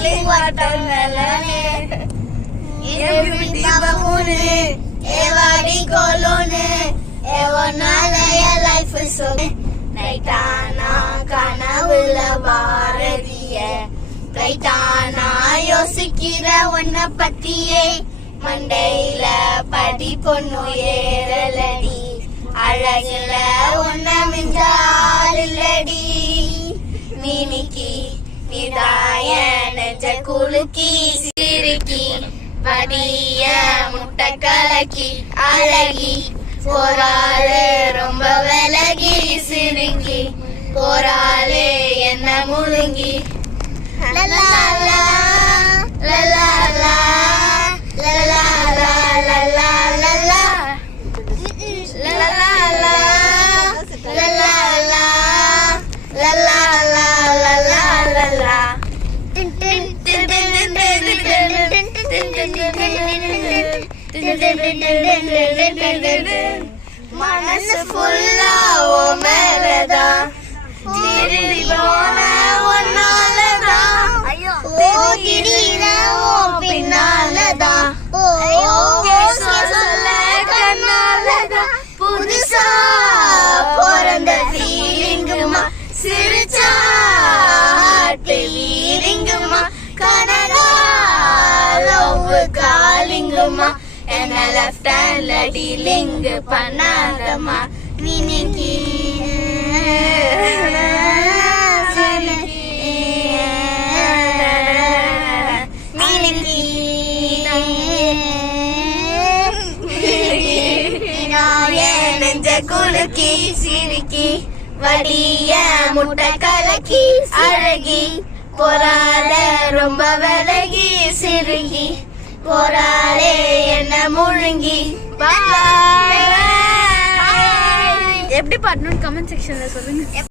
darling watermelon. Every baboon, every colon, every nalaya life is so. Naitana kanavula varadiye, naitana yosikira vanna patiye, mandaila padi ponnu yeraladi, alagila vanna minjaladi, miniki nidaya najakuluki siriki, vadiya muttakalaki alagi. போராளே ரொம்ப விலகி சிறுங்கி போராளே என்ன முழுங்கி லலாலா லலாலா லலாலா லலாலா லலாலா லலாலா லலாலா லலாலா மனசு ஃபுல்லா ஓ மேலதான் திரும்பி போன ஒன்னாலதான் போகிறீன ஓ பின்னாலதான் சொல்ல கண்ணாலதான் புதுசா பிறந்த ஃபீலிங்குமா சிரிச்சா வீலிங்குமா கனடா லவ் காலிங்குமா என்ன லெஃப்ட் ஹேண்ட்ல டீலிங் பண்ணாதமா நினைக்கி நெஞ்ச குலுக்கி சிரிக்கி வடிய முட்டை கலக்கி அழகி போராட ரொம்ப விலகி சிறுகி போராளே என்ன முழுங்கி. எப்படி பாடணும்னு கமெண்ட் செக்ஷன்ல சொல்லுங்க.